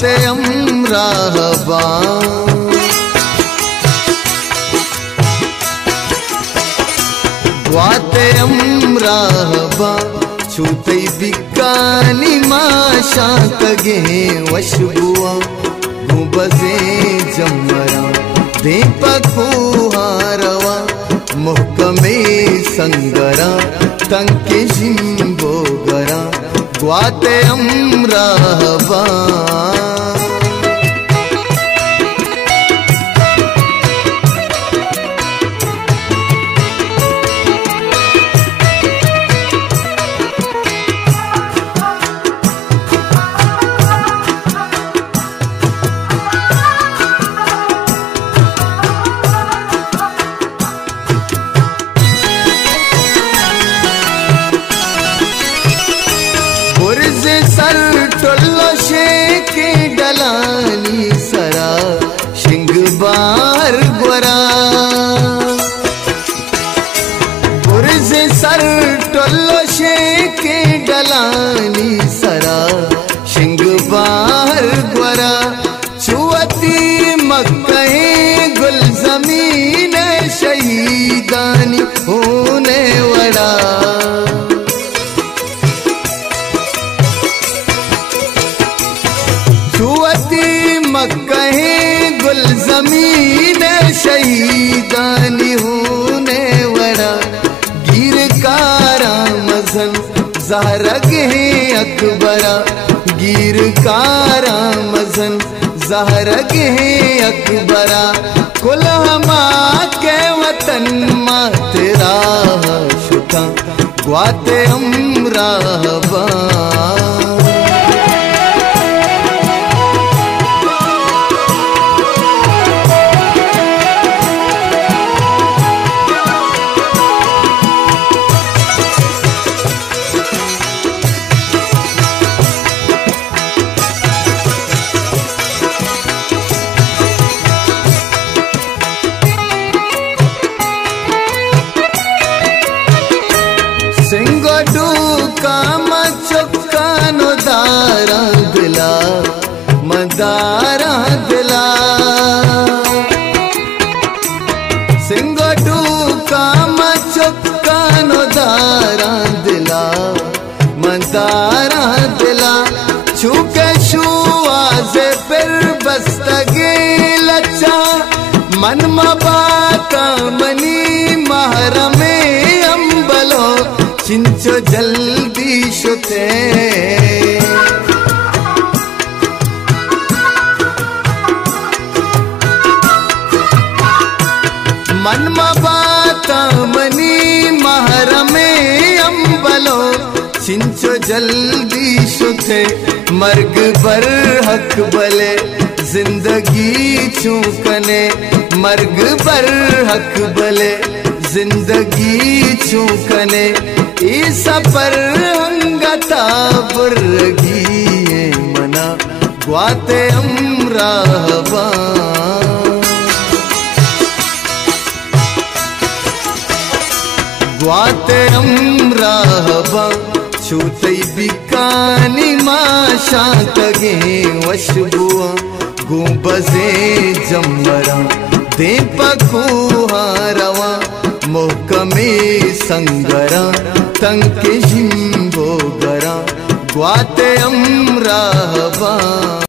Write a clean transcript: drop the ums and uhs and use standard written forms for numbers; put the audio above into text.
ग्वाते अमराहबा ग्वाते अमराहबा छूतई बिकानी माशा कगे वशबुआ गुबजे जमरा दीपकुहारवा मुहकमे संगरा तंके जिम्बोगरा ग्वाते अमराहबा सर टोल्लो शेके डलानी सरा शिंग बार गोरा बुरजे सर टोल्लो शेके डलानी सरा शिंग बार गोरा छुअती मक्के गुल जमीन शहीदानी होने वड़ा छुअती मक्के गुल जमीन शहीदानी होने वड़ा गिर कारा मजन जहरगे अकबरा गिर कारा मजन जहरगे अकबरा कुल हमा के वतन मा तेरा शुता ग्वाते अमराहबा सिंगडू काम चुक्कानो दारा दिला मदारा दिला सिंगडू काम चुक्कानो दारा दिला मदारा दिला छुके शुआजे फिर बस्तगे लच्चा मन मबाका मनी महरमे अम्बलो चिंचो जल्दी शुते मन मबाता मनी महरमे अम्बलो चिंचो जल्दी शुते मर्ग बर हक बले जिंदगी चूकने मर्ग बर हक बले जिंदगी चूकने ईसा पर हंगता बुर्गी मना ग्वाते अमराहबा ग्वाते अमराहबा छूतई बिकानी माशा कगे वशबुआ गुबजे जमरा दीपकुहारवा मोहकमे संगरा तंके जिम्बोगरा ग्वाते अमराहबा।